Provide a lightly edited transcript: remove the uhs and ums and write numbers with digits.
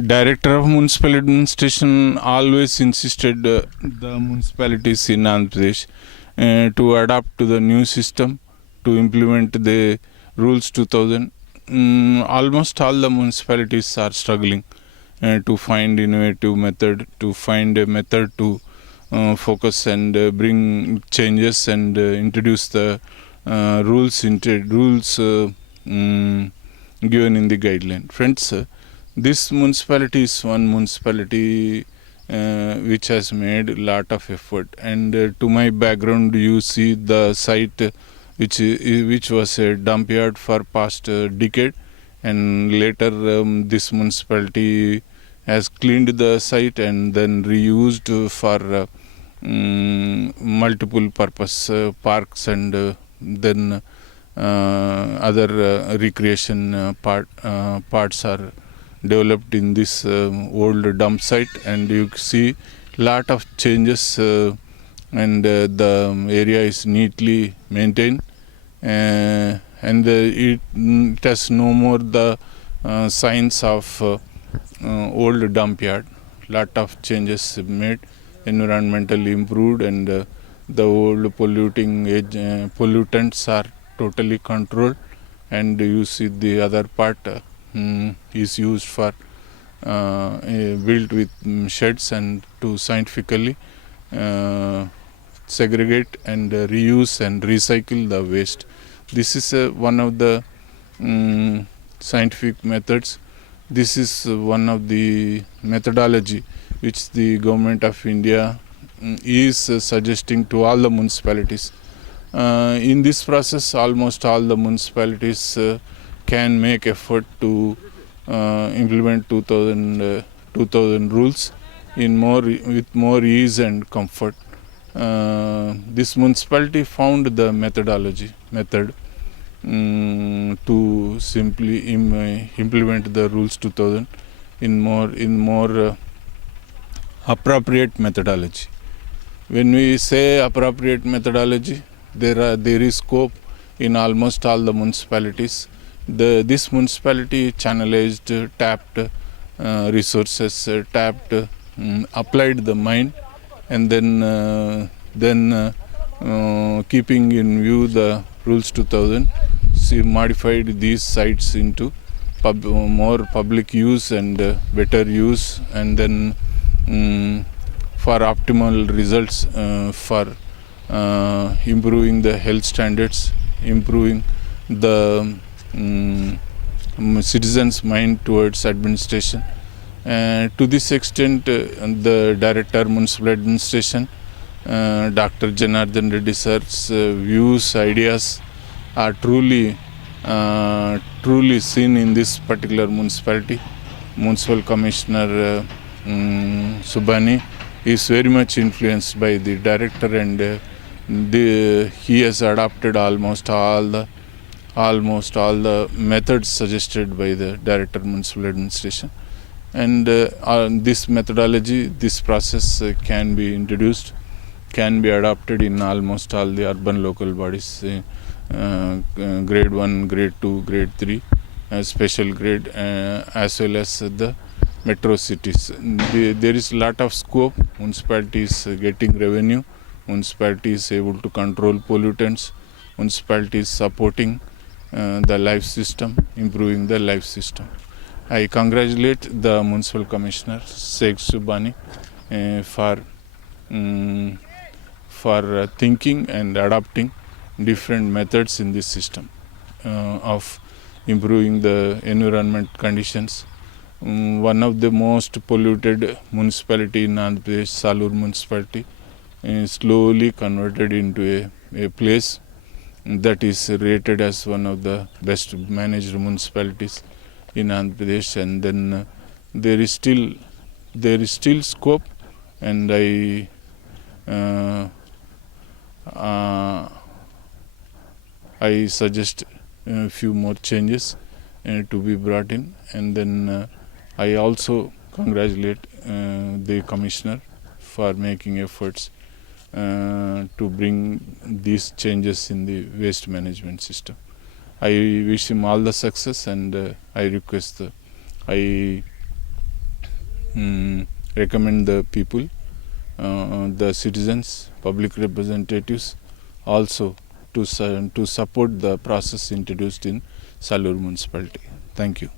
Director of Municipal Administration always insisted the municipalities in Andhra Pradesh to adapt to the new system, to implement the rules 2000. Almost all the municipalities are struggling to find innovative method, to find a method to focus and bring changes and introduce the rules given in the guideline. Friends, this municipality is one municipality which has made a lot of effort, and to my background you see the site which was a dump yard for past decade, and later this municipality has cleaned the site and then reused for multiple purpose parks and then other recreation parts are developed in this old dump site, and you see lot of changes and the area is neatly maintained and it has no more the signs of old dump yard. Lot of changes made, environmentally improved, and the old pollutants are totally controlled, and you see the other part is used for built with sheds and to scientifically segregate and reuse and recycle the waste. This is one of the scientific methods. This is one of the methodology which the government of India is suggesting to all the municipalities. In this process, almost all the municipalities can make effort to implement 2000 rules with more ease and comfort. This municipality found the method to simply implement the rules 2000 in more appropriate methodology. When we say appropriate methodology, there is scope in almost all the municipalities. This municipality channelized, tapped resources, applied the mind, and then keeping in view the rules 2000, she modified these sites into more public use and better use, and then for optimal results for improving the health standards, improving the citizens' mind towards administration. To this extent, the Director Municipal Administration, Dr. Janardhan Reddy sir's views, ideas are truly seen in this particular municipality. Municipal Commissioner Subani is very much influenced by the director, and he has adopted almost all the methods suggested by the Director Municipal Administration. And this methodology, this process can be introduced, can be adopted in almost all the urban local bodies, grade 1, grade 2, grade 3, special grade, as well as the metro cities. There is a lot of scope. Municipalities getting revenue, municipalities able to control pollutants, municipalities supporting the life system, improving the life system. I congratulate the Municipal Commissioner Sheikh Subani for thinking and adopting different methods in this system of improving the environment conditions. One of the most polluted municipality in Andhra Pradesh, Salur municipality, is slowly converted into a place that is rated as one of the best managed municipalities in Andhra Pradesh, and then there is still scope, and I suggest a few more changes to be brought in, and then I also congratulate the Commissioner for making efforts to bring these changes in the waste management system. I wish him all the success, and I recommend the people, the citizens, public representatives also to support the process introduced in Salur municipality. Thank you.